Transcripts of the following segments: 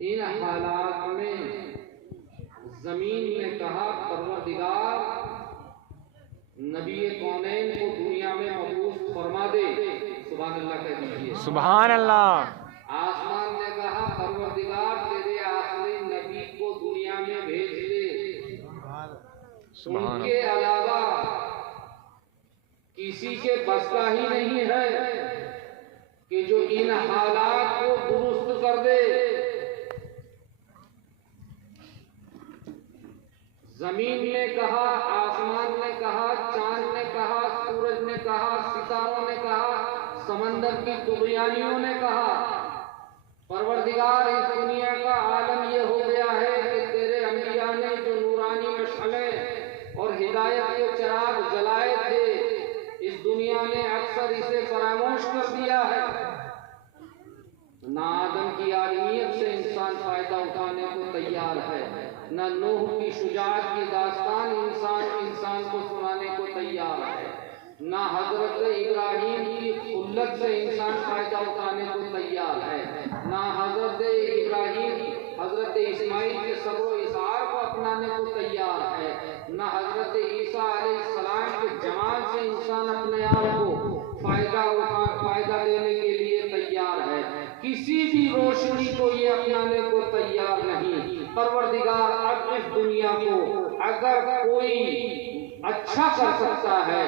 इन हालात में जमीन ने कहा परवरदिगार नबी कौनैन को दुनिया में मबूस फरमा दे। सुभान अल्लाह कह दीजिए। सुभान अल्लाह। आसमान ने कहा परवरदिगार तेरे आखिरी नबी को दुनिया में भेज दे। उनके अलावा किसी के बस का ही नहीं है कि जो इन हालात को दुरुस्त कर दे। जमीन ने कहा, आसमान ने कहा, चांद ने कहा, सूरज ने कहा, सितारों ने कहा, समंदर की तुगयानियों ने कहा परवरदिगार इस दुनिया का आलम ये हो गया है कि तेरे अंबिया ने जो नूरानी मशअलें और हिदायत के चिराग जलाए थे इस दुनिया ने अक्सर इसे फरामोश कर दिया है। ना आदम की आदमियत से इंसान फायदा उठाने को तैयार है, ना नूह की शुजाअत की दास्तान इंसान को सुनाने को तैयार है, ना हजरत इब्राहिम की खुल्लत से इंसान फायदा उठाने को तैयार है, ना हजरत इब्राहिम हजरत इस्माइल के सब्र इज़हार को अपनाने को तैयार है, ना हजरत ईसा अलैहिस्सलाम के जमाल से इंसान अपने आप को फायदा देने के लिए तैयार है। किसी भी रोशनी को ये अपनाने को तैयार नहीं। परवरदिगार अब इस दुनिया को अगर कोई अच्छा कर सकता है,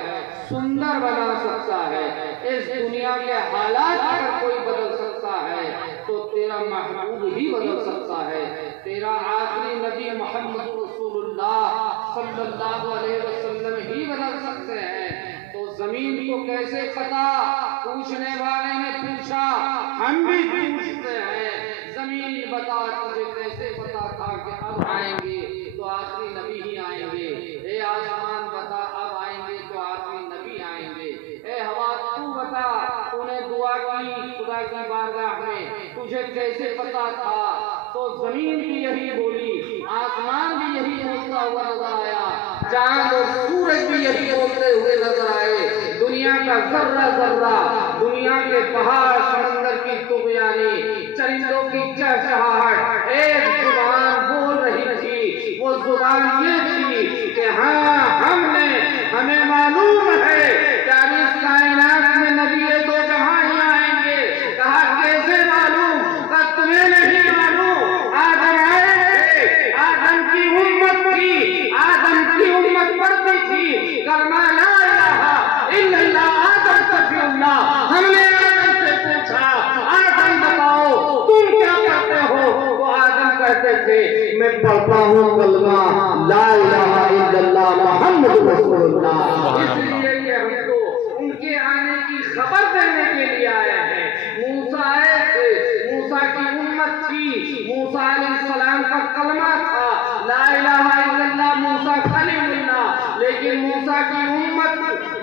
सुंदर बना सकता है, इस दुनिया के हालात अगर कोई बदल सकता है तो तेरा महबूब ही बदल सकता है। तेरा आखिरी नबी मोहम्मद रसूलुल्लाह सल्लल्लाहु अलैहि वसल्लम ही बदल सकते हैं। तो जमीन को कैसे पता? पूछने वाले ने पूछा, हम भी पूछते हैं, जमीन बता तुझे कैसे पता था कि अब आएंगे तो आखिरी नबी ही आएंगे। ए आसमान बता अब आएंगे तो आखिरी नबी आएंगे। ए हवा तू बता तूने दुआ की खुदा की बारगाह में, तुझे कैसे पता था? तो जमीन भी यही बोली, आसमान भी यही बोलता हुआ नजर आया, चांद और सूरज भी यही बोलते हुए नजर आए। दुनिया का जर्रा जर्रा, दुनिया के पहाड़ समंदर की तुगयानी, चरिंदों की चहचहाहट एक जुबान बोल रही थी। वो जुबान ये थी कि हाँ हमें मालूम है कि इस कायनात में नबी दो जहां ही आएंगे। कहा कैसे मालूम? कहा तुम्हें नहीं मालूम, आदम आए थे, आदम की उम्मत थी, आदम की उम्मत पढ़ती थी कलमा ला इलाहा इल्लल्लाह आदम सफीउल्लाह। हमने आदम से पूछा, आदम बताओ तुम क्या करते हो? तो आदम कहते थे मैं पढ़ता हूँ कलमा ला इलाहा इल्लल्लाह मुहम्मद रसूलुल्लाह। इसलिए कि हमको उनके आने की खबर देने के लिए आए हैं। मूसा आए थे, मूसा की उम्मत थी, मूसा अलैहिस्सलाम का कलमा था ला इलाहा इल्लल्लाह मूसा कलीमुल्लाह। लेकिन मूसा की उम्मत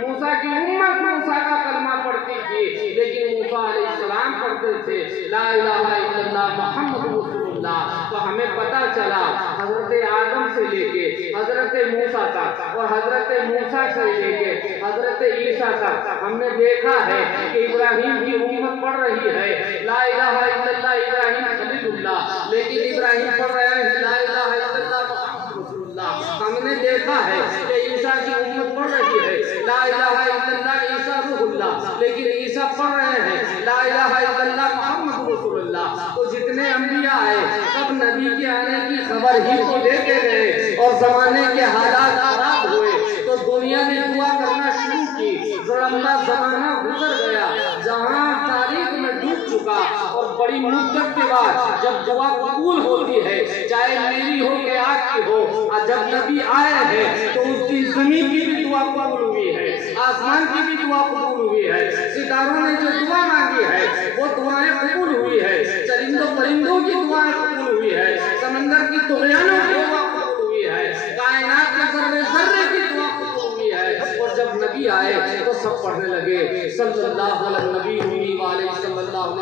मूसा का कलमा पढ़ती थी, लेकिन मूसा अलैहिस्सलाम पढ़ते थे ला इलाहा इल्लल्लाह मुहम्मद रसूलुल्लाह। तो हमें पता चला हजरत आदम से लेके हजरत मूसा तक और हजरत मूसा से लेके हजरत ईसा तक हमने देखा है कि इब्राहिम की उम्मत पढ़ रही है ला इलाहा इल्लल्लाह इब्राहिम खलीलुल्लाह, लेकिन इब्राहिम पढ़ रहे हैं ला इलाहा इल्लल्लाह मुहम्मद रसूलुल्लाह। हमने देखा है कि ईसा की उम्मत पढ़ रही है ला इलाहा इल्लल्लाह ईसा रूहुल्लाह, लेकिन ईसा पढ़ रहे हैं ला इलाहा इल्लल्लाह मुहम्मद रसूलुल्लाह। तो जितने अंबिया आए सब नबी के आने की खबर ही को लेके गए और जमाने के हालात खराब हुए तो दुनिया ने दुआ करना शुरू की। लंबा जमाना गुजर गया जहां तारीख में डूब चुका और बड़ी मुद्दत के बाद जब दुआ कबूल होती है, चाहे मेरी हो के आपकी हो, और जब नबी आए हैं तो उस दिन जमीन की भी दुआ कबूल हुई है, आसमान की भी दुआ कबूल हुई है, सितारों ने जो दुआ मांगी है वो दुआएं कबूल हुई है, चरिंदों परिंदों की दुआएं कबूल हुई है, समंदर की तुगयानों की दुआ कबूल हुई है, कायनात के जर्रे जर्रे की दुआ कबूल हुई है। और जब नबी आए तो सब पढ़ने लगे सल्लल्लाहु अलैहि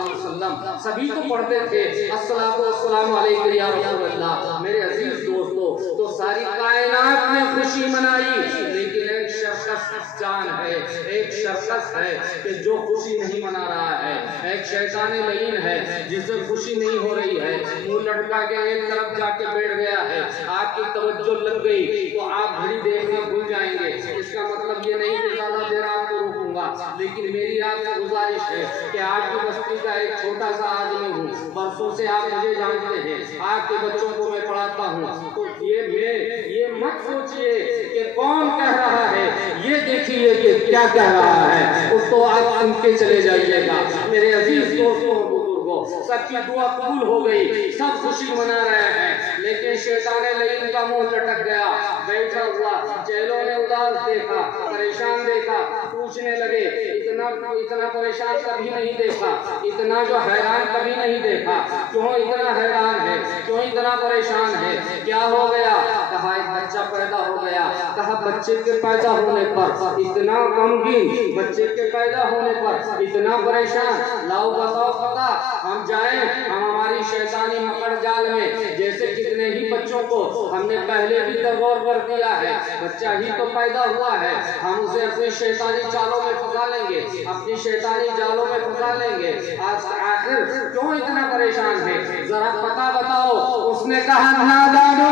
वसल्लम। सभी तो पढ़ते थे अस्सलातु वस्सलामु अलैका या रसूलल्लाह। मेरे अजीज दोस्तों, तो सारी कायनात में खुशी मनाई, लेकिन एक शर्कस जान है, एक शर्कस है कि जो खुशी नहीं मना रहा है, एक शैतान लईन है जिसे खुशी नहीं हो रही है, मुंह लटका के एक तरफ जाके बैठ गया है, आपकी तवज्जो लग गई तो आप घड़ी देखना भूल जाएंगे। इसका मतलब ये नहीं कि ज्यादा देर आपको रोकूंगा, लेकिन मेरी आपसे गुजारिश है कि आपकी बस्ती का एक छोटा सा आदमी हूँ, बरसों से आप मुझे जानते हैं, आपके बच्चों को मैं पढ़ाता हूँ, तो ये मत सोचिए कि कौन कह रहा है, ये देखिए कि क्या कह रहा है, उसको आप सुन के चले जाइएगा। मेरे अजीज दोस्तों बुजुर्गों, सबकी दुआ कबूल हो गई, सब खुशी मना रहे हैं, लेकिन शैतान लईन का मुंह लटक गया, बैठा हुआ, चेलों ने उदास देखा, परेशान देखा, पूछने लगे इतना परेशान कभी नहीं देखा, इतना जो हैरान कभी नहीं देखा, क्यों इतना हैरान है, क्यों इतना परेशान है, क्या हो गया? कहा एक बच्चा पैदा हो गया। कहा बच्चे के पैदा होने पर इतना गमगीन, बच्चे के पैदा होने पर इतना परेशान, लाओ बताओ पता, हम जाएं, हम हमारी शैतानी मकड़ जाल में, जैसे कितने ही बच्चों को हमने पहले भी गौर कर दिया है, बच्चा ही तो पैदा हुआ है, हम उसे अपनी शैतानी चालों में फंसा लेंगे, अपनी शैतानी जालों में फंसा लेंगे। आखिर क्यों इतना परेशान है, जरा पता बताओ। उसने कहा नादानो,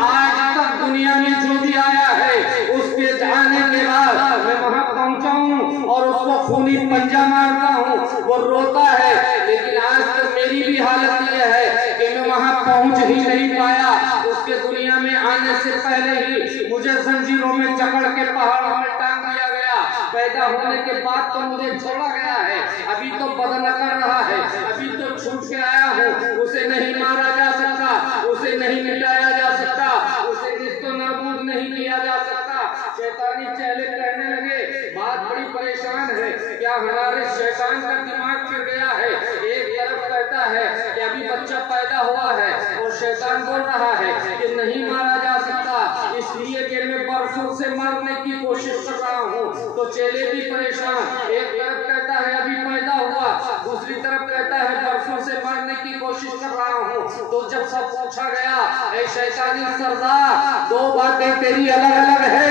आज तक दुनिया में जो भी आया है उसके जाने के बाद मैं वहां पहुंचा हूं और उसको खूनी पंजा मारता हूं, वो रोता है, लेकिन आज तक मेरी भी हालत यह है कि मैं वहां पहुंच ही नहीं पाया। उसके दुनिया में आने से पहले ही मुझे जंजीरों में जकड़ के पहाड़ों में टांग दिया गया, पैदा होने के बाद तो मुझे छोड़ा गया है, अभी तो बदन कर रहा है, अभी तो छूट के आया हूँ, उसे नहीं मारा जा सकता, उसे नहीं मिटाया जा सकता, उसे निस्तो नाबूद नहीं किया जा सकता। शैतानी चेले कहने लगे बात बड़ी परेशान है, क्या हमारे शैतान का दिमाग फिर गया है? एक तरफ कहता है कि अभी बच्चा पैदा हुआ है और शैतान बोल रहा है कि नहीं मारा जा सकता, इसलिए कि मैं बरसों से मारने की कोशिश कर रहा हूँ। तो चेले भी परेशान, एक तरफ कहता है अभी पैदा हुआ, दूसरी तरफ कहता है बरसों से मारने की कोशिश कर रहा हूँ। तो जब सब पूछा गया, ऐ शैतानी सरदार, दो बातें तेरी अलग अलग है,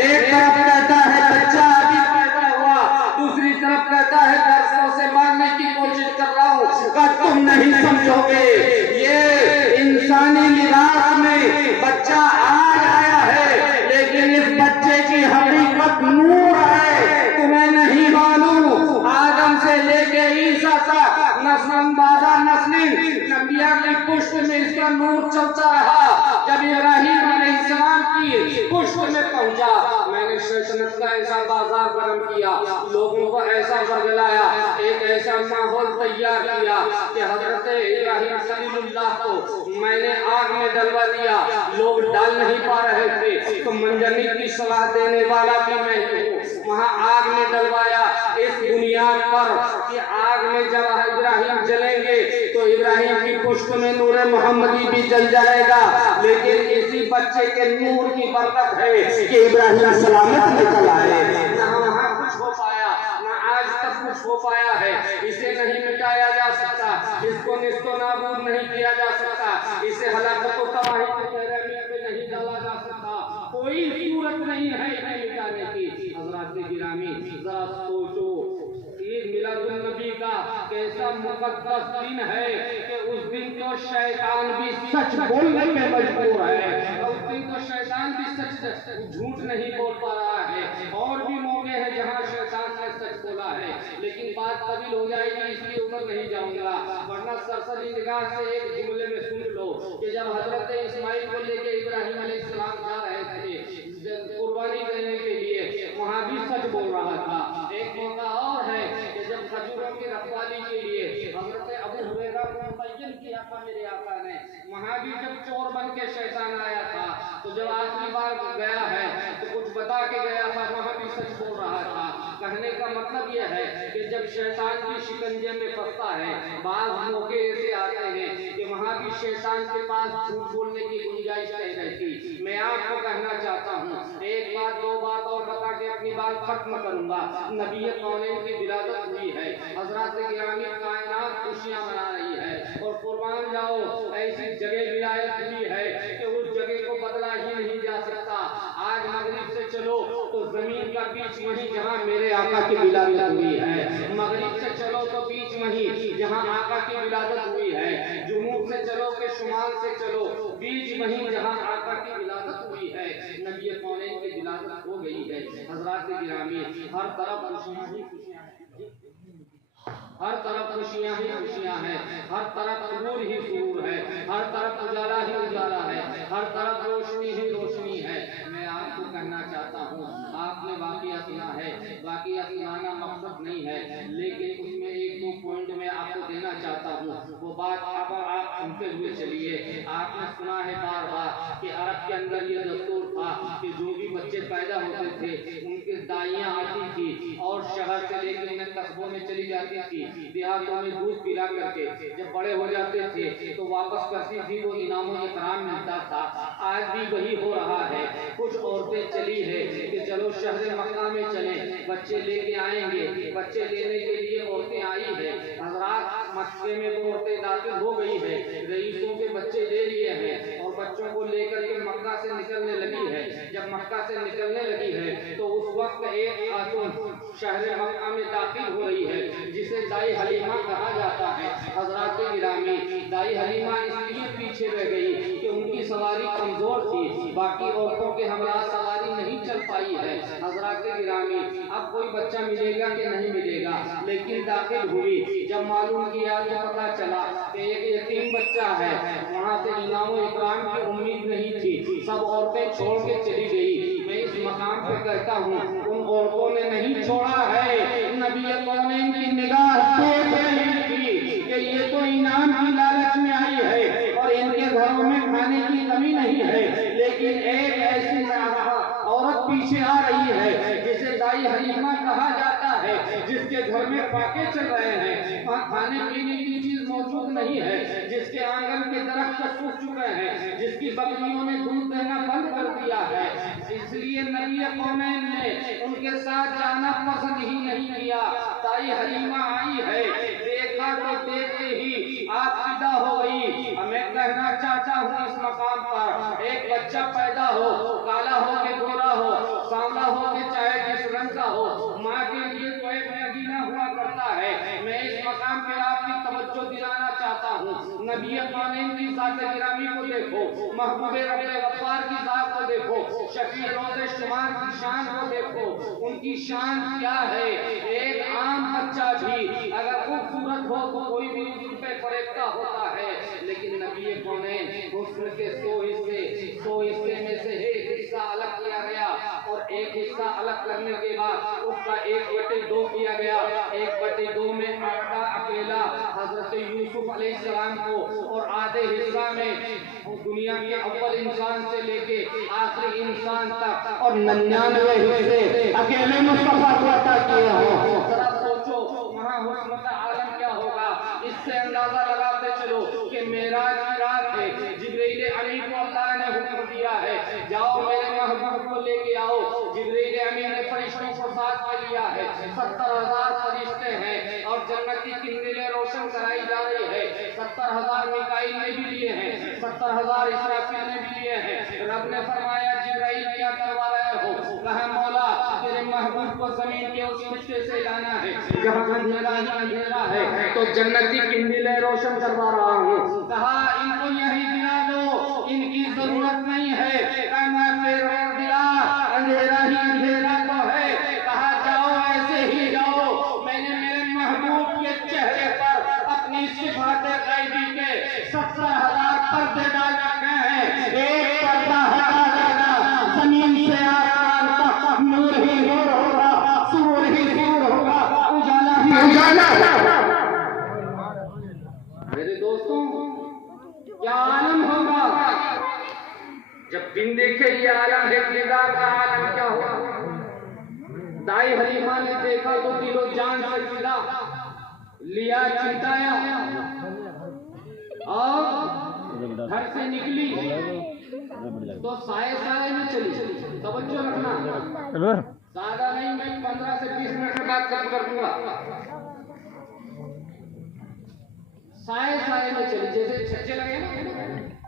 एक तरफ कहता है बच्चा अभी पैदा हुआ, दूसरी तरफ कहता है बरसों से मारने की कोशिश कर रहा हूँ, तुम नहीं समझोगे, ये इंसानी लिबास में बच्चा आज आया है, लेकिन इस बच्चे की हकीकत नूर है, तुम्हें नहीं मालूम। आदम से लेके ईसा तक नस्लन बादा नस्लिन नबिया की पुष्ट में इसका नूर चलता रहा। जब इब्राहिम अलैहिस्सलाम की पुष्ट में पहुंचा, मैंने सल्तनत का ऐसा बाजार गरम किया, लोगों को ऐसा बरगलाया, एक ऐसा माहौल तैयार किया कि हजरत इब्राहिम खलीलुल्लाह को मैंने आग में डलवा दिया, लोग डाल नहीं पा रहे थे, तो मंजनी की सलाह देने वाला भी मैं हूँ, वहाँ आग में डलवाया, इस बुनियाद पर कि आग में जब इब्राहिम जलेंगे तो इब्राहिम की पुष्प में नूर मोहम्मदी भी जल जाएगा, लेकिन इसी बच्चे के नूर की बरकत है कि इब्राहिम सलामत निकल आए। ना वहाँ कुछ हो पाया, ना आज तक कुछ हो पाया है, इसे नहीं मिटाया जा सकता, इसको निस्तो नाबूद नहीं किया जा सकता, इसे हलाकत और तबाही के पैरामीटर पे नहीं डाला जा सकता, कोई सूरत नहीं है इसे मिटाने की। हज़रात गिरामी, जरा सोचो, ईद मिलादुन नबी का कैसा मुकद्दस दिन है कि उस दिन तो शैतान भी सच बोलने पे मजबूर है, उस दिन तो शैतान भी सच झूठ नहीं बोल पा रहा है। और भी मौके हैं जहाँ शैतान ने सच बोला है, लेकिन बात कबील हो जाएगी इसलिए उधर नहीं जाऊंगा, वरना सरसरी निगाह से एक जुमले में सुन लो कि जब हजरत इस्माइल को लेके इब्राहिम अलैहिस्सलाम जा रहे थे कुर्बानी देने के लिए, वहाँ भी सच बोल रहा था। एक मौका और है कि जब खजूरों की रखवाली के लिए हजरत अबू हुरैरा को मुतय्यन किया था मेरे आका ने, वहाँ भी जब चोर बन के शैतान आया था, तो जब आखिरी बार गया है तो कुछ बता के गया था, वहाँ भी सच बोल रहा था। कहने का मतलब यह है कि जब शैतान की शिकंजे में फंसता है, बाज मौके ऐसे आते हैं कि वहाँ भी शैतान के पास झूठ बोलने की गुंजाइश नहीं रहती। मैं आपको कहना चाहता हूँ, एक बात दो बात और बता के अपनी बात खत्म करूंगा। नबी कौनैन की विलादत हुई है, हज़रात गिरामी कायनात खुशियाँ मना रही है, और कुर्बान जाओ ऐसी जगह विलायत हुई है कि उस जगह को बदला ही नहीं जा सकता। आज मगरिब से चलो तो जमीन का बीच वहीं जहाँ मेरे आका की विलादत हुई है। मगरिब से चलो तो बीच वहीं जहाँ आका की विलादत हुई है। जुनूब से चलो के शुमाल से चलो, बीच वहीं जहाँ आका की विलादत हुई है। नबी कौनैन की विलादत हो गई है। हजरात गिरामी, हर तरफ खुशियाँ ही खुशियाँ हैं, हर तरफ खुशियाँ ही खुशियाँ हैं, हर तरफ सुरूर ही सुरूर है, हर तरफ उजाला ही उजाला है, हर तरफ रोशनी ही रोशनी है। मैं आपको कहना चाहता हूँ, आपने वाक़िया सुना है, वाक़िया सुनाना मकसद नहीं है, लेकिन उसमें एक दो पॉइंट मैं आपको देना चाहता हूँ। वो बात अब आप सुनते हुए चलिए। आपने सुना है बार बार कि अरब के अंदर ये दस्तूर था कि जो भी बच्चे पैदा होते थे उनके दाइयाँ आती थी और शहर से लेकर उन्हें कस्बों में चली जाती थी, देहातों में दूध पिला करके जब बड़े हो जाते थे तो वापस करती थी, वो इनामों इकराम मिलता था। आज भी वही हो रहा है। कुछ औरतें चली है कि चलो शहर मक्का में चले, बच्चे लेके आएंगे, बच्चे लेने के लिए औरतें आई है। हजरात, मक्के में वो औरतें दाखिल हो गई है, रईसों के बच्चे ले लिए हैं और बच्चों को लेकर के मक्का से निकलने लगी है। जब मक्का से निकलने लगी है तो उस वक्त एक खातून शहर मक्का में दाखिल हो रही है जिसे दाई हलीमा कहा जाता है। हजरात गिरामी, दाई हलीमा इसलिए पीछे रह गई कि उनकी सवारी कमजोर थी, बाकी औरतों के हमरा सवारी नहीं चल पाई है। हजरात गिरामी, अब कोई बच्चा मिलेगा कि नहीं मिलेगा, लेकिन दाखिल हुई। जब मालूम किया तो पता चला कि एक यतीम बच्चा है। वहाँ से इनाम इकराम की उम्मीद नहीं थी, सब औरतें छोड़ के चली गई। मैं इस मकाम पे कहता हूँ, उन औरतों ने नहीं छोड़ा है। नबी कौनैन की निगाह देख रही थी कि ये तो इनाम की लालच में आई है और इनके घरों में खाने की कमी नहीं है, लेकिन एक ऐसी औरत पीछे आ रही है जिसे दाई हलीमा कहा जाता है, जिसके घर में फाके चल रहे हैं, वहाँ खाने पीने की चीज मौजूद नहीं है, जिसके आंगन के दरख्त सूख चुके हैं, जिसकी बकरियों ने दूध देना बंद कर दिया है। इसलिए नबी कौनैन ने उनके साथ जाना पसंद ही नहीं किया। दाई हलीमा आई है, देखा तो देखते ही आप फिदा हो गई। मैं कहना चाहता हूँ इस मकाम पर, एक बच्चा पैदा हो, काला हो के गोरा हो, सांवला हो के चाहे जिस रंग का हो, माँ के लिए तो एक नगीना हुआ करता है। मैं इस मकाम पे आपकी तवज्जो दिलाना चाहता हूँ। नबी कौनैन की ज़ात गिरामी को देखो, महबूबे रब्बे गफ्फार की ज़ात को देखो, शफी रोज़े शुमार की शान को देखो। उनकी शान क्या है? एक आम बच्चा भी अगर खूबसूरत हो तो कोई भी उस पे फरेबता होता है, लेकिन नबी कौनैन हुस्न के 100 हिस्से में से एक हिस्सा अलग किया गया और एक हिस्सा अलग करने के बाद उसका 1/2 किया गया। 1/2 में आका अकेला हजरत यूसुफ अलैहिस्सलाम को और आधे हिस्सा में दुनिया के अव्वल इंसान से लेके आखिरी इंसान तक और 99 हिस्से अकेले मुस्तफा को अता किए हो। जरा सोचो वहाँ हुस्न का आलम क्या होगा। इससे अंदाजा लगाते चलो कि मेराज की रात है, जिब्रील अमीन को अल्लाह ने हुक्म दिया है, जाओ मेरे महबूब को लेके आओ। जिब्रील अमीन ने फरिश्तों को साथ में लिया है, 70,000 फरिश्ते हैं और जन्नती किंदिलें रोशन कराई जा रही है। 70,000 मिकाईल ने भी लिए हैं, 70,000 इसराफील ने भी लिए हैं। रब ने फरमाया, जिब्राइल क्या करवा रहे हो? कहा, मौला तेरे महबूब को जमीन के उस हिस्से से लाना है जहाँ अंधेरा ही अंधेरा है, तो जन्नती किंदिलें रोशन करवा रहा हूँ। कहा, इनको यही गिरा दो, इनकी जरूरत नहीं है। कहना फिर दिला, अंधेरा ही अंधेरा तो है। कहा, जाओ ऐसे ही जाओ। मैंने मेरे महबूब के चेहरे पर अपनी सिफात गैबी के 70,000 पर्दे डाल रखे हैं। एक पर्दा हटा देगा, जमीन से आसमान तक नूर ही नूर होगा, सूर ही सूर होगा, उजाला ही उजाला। मेरे दोस्तों, क्या आलम होगा जब दिन देखे ये आलम है, दिदार का आलम क्या होगा। दाई हलीमा ने देखा तो दिलो जान से फिदा लिया, चिंताया और घर से निकली तो साए साए में चली। तवज्जो रखना, ज्यादा नहीं, मैं 15 से 20 मिनट के बाद खत्म कर दूंगा। साए साए में चली, जैसे छज्जे लगे ना